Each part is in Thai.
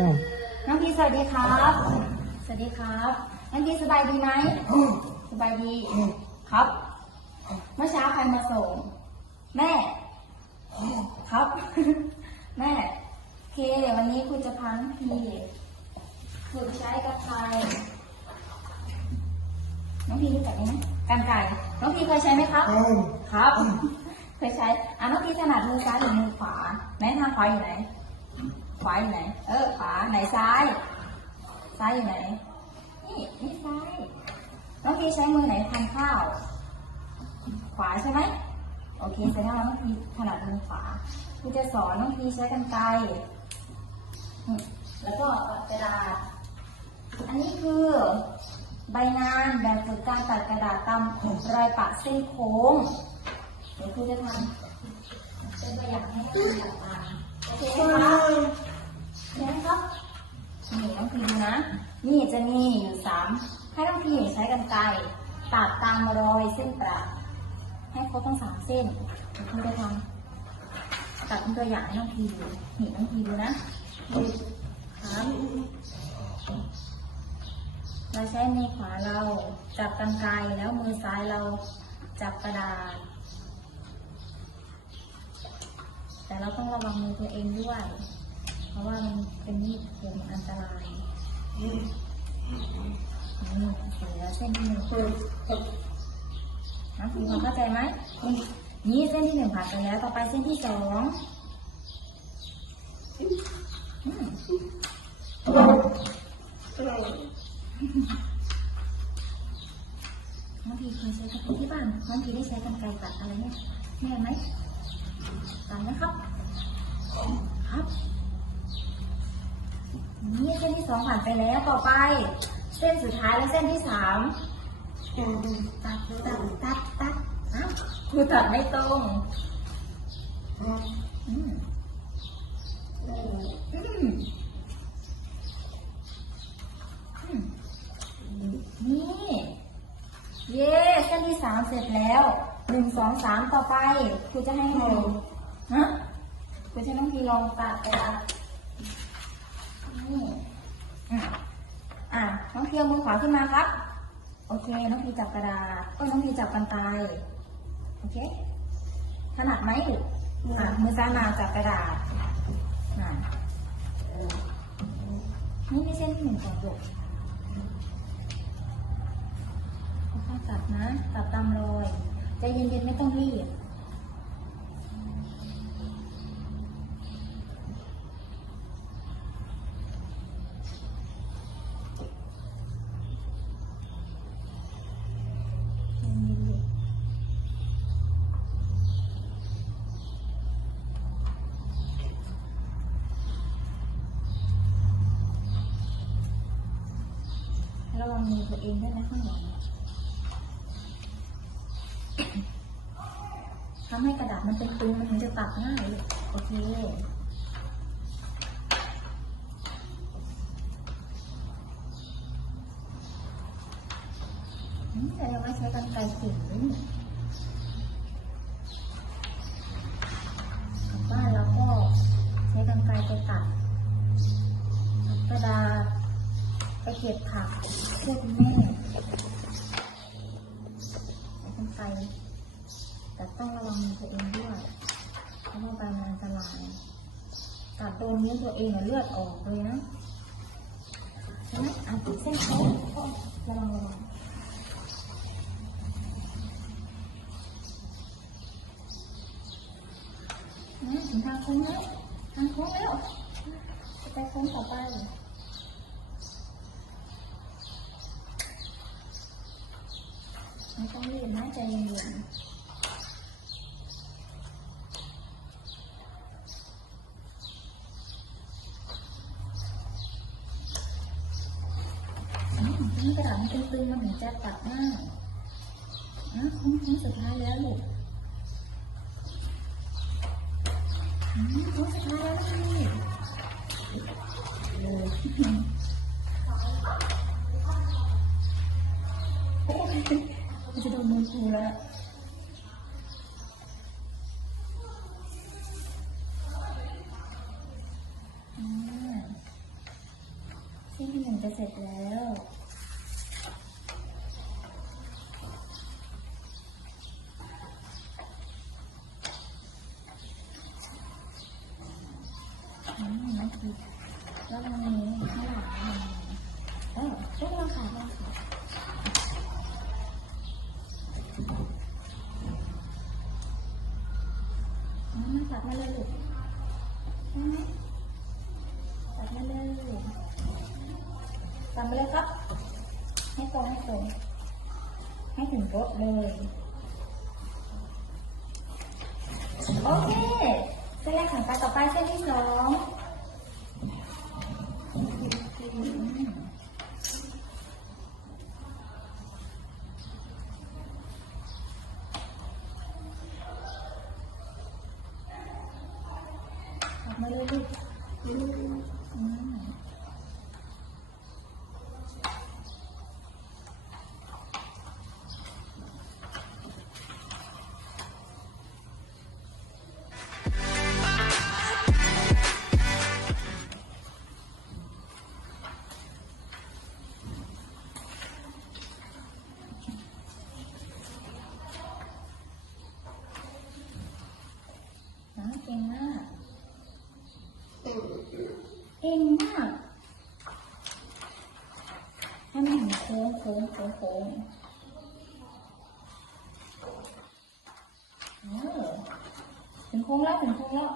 ใช่ น้องพีสวัสดีครับ สวัสดีครับน้องพีสบายดีไหมสบายดี ครับ เมื่อเช้าใครมาส่ง แม่ ครับ แม่โอเค วันนี้คุณจะพาน้องพีฝึกใช้กระไทยน้องพีรู้จักไหมกันไก่ น้องพีเคยใช้ไหมครับ ครับ เคยใช้อะน้องพีถนัดมือซ้ายหรือมือขวาไหนทางขวาอยู่ไหนขวาอยู่ไหน เออ ขวา ไหนซ้าย ซ้ายอยู่ไหน นี่นี่ซ้าย น้องพีใช้มือไหนทานข้าว ขวาใช่ไหม โอเคแสดงว่าน้องพีถนัดมือขวาครูจะสอนน้องพีใช้กันไกรแล้วก็กระดาษ อันนี้คือใบงานแบบฝึกการตัดกระดาษตามรอยปะเส้นโค้ง เดี๋ยวครูจะทำเป็นตัวอย่างให้นักเรียนตัดตามโอเคไหมคะเห็นไหมครับ นี่น้องพีดู นี่จะมีอยู่สามให้น้องพี่ใช้กันไกรตัดตามรอยเส้นประให้ครบทั้งสามเส้นเดี๋ยวครูจะทำตัดเป็นตัวอย่างให้น้องพีดูนี่น้องพีดูนะดูครับเราใช้มือขวาเราจับกันไกรแล้วมือซ้ายเราจับกระดาษ แต่เราต้องระวังมือตัวเองด้วย เพราะว่ามันเป็นมีดคมอันตราย แล้วเส้นที่หนึ่งคือน้องพีพอเข้าใจไหมนี่เส้นที่หนึ่งผ่านไปแล้ว ต่อไปเส้นที่สองอืมน้องพีเคยใช้กันไกรที่บ้านน้องพีได้ใช้กันไกรตัดอะไรเนี่ยแม่ไหมตัดนะครับครับ นี่เส้นที่สองผ่านไปแล้วต่อไป เส้นสุดท้ายและเส้นที่สามตัดตัดตัดตัดอ้าวครูตัดไม่ตรงอืมอืมนี่เย้เส้นที่สามเสร็จแล้วหนึ่งสองสามต่อไปครูจะให้ลองฮะครูจะต้องทีลองตัดกระดาษ นี่อะอะ น้องเพีเอามือขวาขึ้นมาครับ โอเค น้องพีจับกระดาษก็น้องพีจับกันไกโอเคถนัดไหมค่ะมือซ้ายมาจับกระดาษนี่มีเส้นที่หนึ่งก่อนลูกค่อยๆตัดนะตัดตามรอยใจเย็นๆไม่ต้องรีบ ระวังมือตัวเองด้วยนะข้างหลังทำให้กระดาษมันเป็นตึงมันถึงจะตัดง่ายโอเคแต่เราไม่ใช้กันไกลถึงกลับบ้านเราก็ใช้กันไกลไปตัดกระดาษไปเก็บผัก เพื่อคุณแม่ใช้กันไกลแต่ต้องระวังมือตัวเองด้วย เพราะว่าใบมันอันตรายตัดโดนนิ้วตัวเองเนี่ยเลือดออกเลยนะใช่ไหมอะเส้นโค้งโอ้ยระวังระวังถึงทางโค้งแล้วทางโค้งแล้วจะไปโค้งต่อไป ไม่ต้องรีบนะใจเย็นนี่กระดาษมันตึงๆมันถึงจะตัดง่ายนะโค้งโค้งสุดท้ายแล้วลูกอืมโอ้สุดท้ายแล้วนี่เลย โอ้ยมันจะโดนมือครูแล้วอืมเสร็จแล้วอืมน้องพีแล้วมันมีข้างหลังมันมีเออเล่นลองขาลองขาอืมตัดมาเลยลูกได้ไหมตัดมาเลยตัด มาเลยครับ ให้ตรงให้ตรงให้ถึงโต๊ะเลย โอเคเส้นแรกผ่านไปต่อไปเส้นที่สองออกมาเลยลูก ค้งโค้งโค้งถึงโค้งแล้วถึงโค้งแล้ว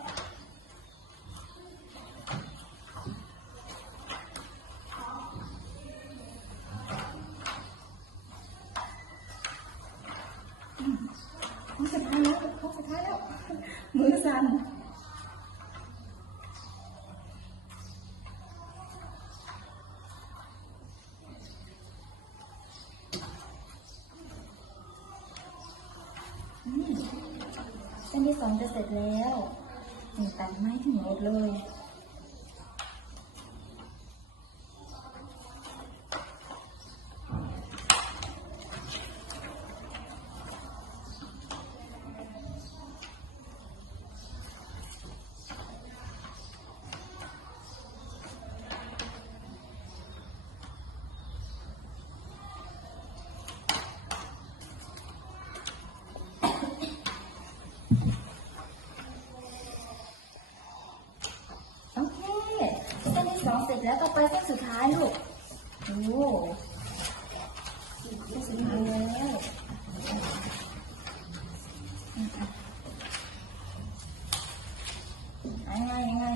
อืมโค้งสุดท้ายแล้วโค้งสุดท้ายแล้วมือสั่น อืม เส้นที่สองจะเสร็จแล้วนี่ตัดไม้ถึงหมดเลย โอเค เส้นที่สองเสร็จแล้วต่อไปเส้นสุดท้ายลูก โอ้เส้นสุดท้ายแล้วอืมอะยังไงยังไง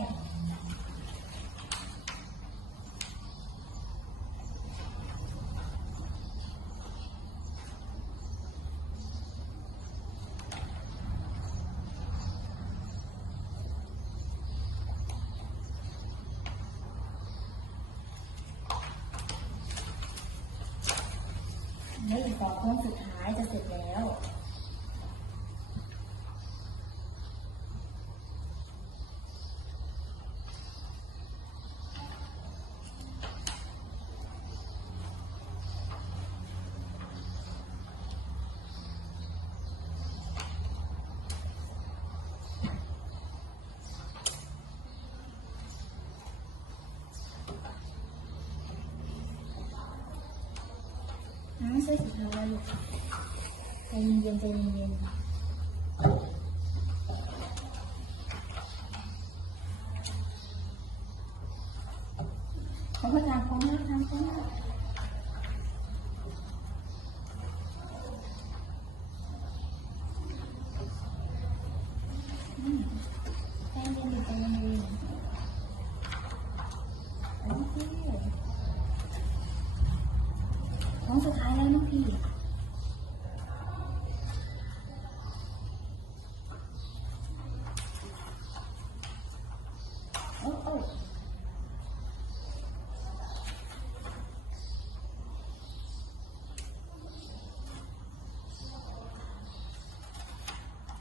นี่สองโค้งสุดท้ายจะเสร็จแล้ว น้ำใส่สุดท้ายลูกใจเย็นๆใจเย็ นๆของพระจางของหน้าทางของหน้าอืมใจเย็นๆใจเย็นๆโอเคครั้งสุดท้ายแล้วน้องพี่โอ้โอ้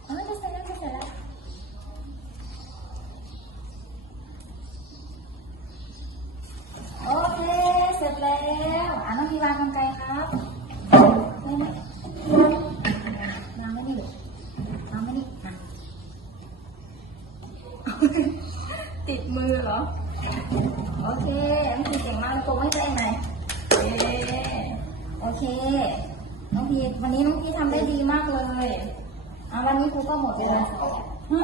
เออจะเสร็จแล้วจะเสร็จแล้ว โอเค เสร็จแล้ว อะน้องพีวางกรรไกรครับได้ไหมวางไม่นี่ลูกวางไม่นี่อะ ติดมือเหรอ โอเคน้องพีเก่งมากโกงให้ตัวเองหน่อยเย้โอเค น้องพีวันนี้น้องพีทำได้ดีมากเลยอะวันนี้ครูก็หมดเวลาสอนฮะ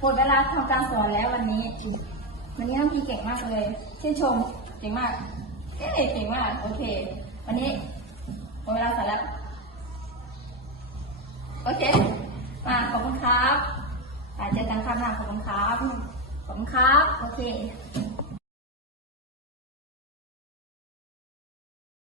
หมดเวลาทำการสอนแล้ววันนี้ วันนี้น้องพีเก่งมากเลยชื่นชม เก่งมากเอ๊เก่งมาก โอเค วันนี้หมดเวลาสอนแล้ว โอเค มาขอบคุณครับ เจอกันครับหน้าขอบคุณครับขอบคุณครับ โอเค